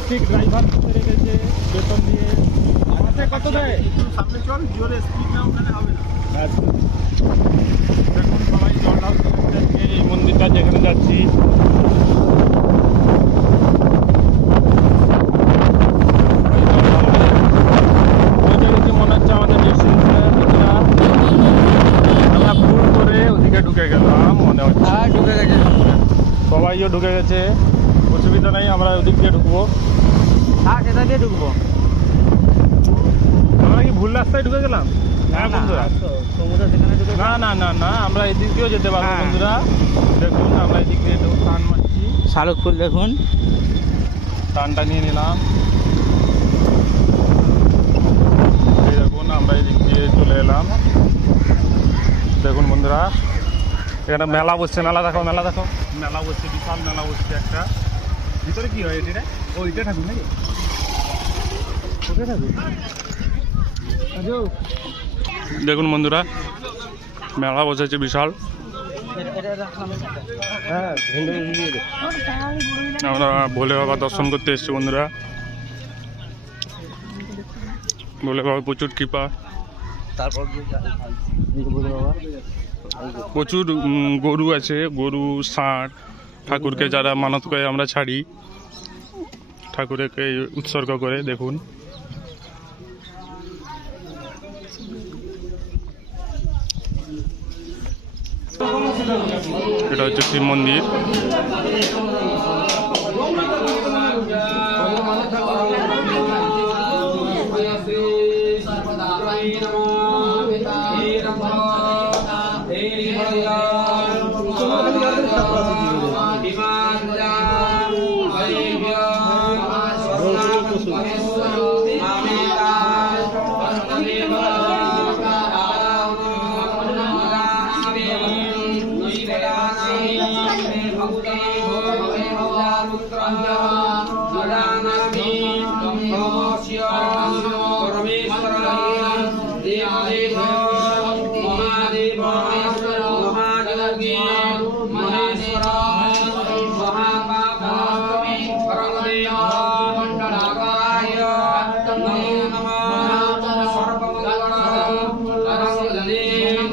Traffic driver রেখেছে বেতন দিয়ে। মাসে কত দেয়? সামনে চল, জোরে স্পিড না ওখানে হবে না। দেখুন সবাই জল ঢাল এই মন্দিরটা যেখানে যাচ্ছি। মনে হচ্ছে আমাদের আমরা ভুল করে ওদিকে ঢুকে গেলাম মনে হচ্ছে। ঢুকে গেছে, সবাইও ঢুকে গেছে, অসুবিধা নেই, আমরা ওদিক দিয়ে ঢুকবো। হ্যাঁ সেটা দিয়ে ঢুকবো। আমরা কি ভুল রাস্তায় ঢুকে গেলাম? হ্যাঁ বন্ধুরা, সমুদ্র সেখানে ঢুকে না না না না, আমরা এদিক দিয়েও যেতে পারবো। হ্যাঁ। বন্ধুরা দেখুন, আমরা এদিক দিয়ে টান মারছি। শালুক ফুল দেখুন, টানটা নিয়ে নিলাম। এই দেখুন আমরা এদিক দিয়ে চলে এলাম। দেখুন বন্ধুরা, এখানে মেলা বসছে। মেলা দেখো, মেলা দেখো, মেলা বসছে, বিশাল মেলা বসছে একটা। ভিতরে কি হয় এটা? ও এটা ঠাকুর নাকি? দেখুন বন্ধুরা, মেলা বসেছে বিশাল। আমরা ভোলে বাবা দর্শন করতে এসেছি বন্ধুরা। ভোলে বাবা প্রচুর কৃপা, তারপর প্রচুর গরু আছে, গরু ষাঁড়। ঠাকুরকে যারা মানত করে আমরা ছাড়ি, ঠাকুরকে উৎসর্গ করে। দেখুন এটা হচ্ছে শিব মন্দির।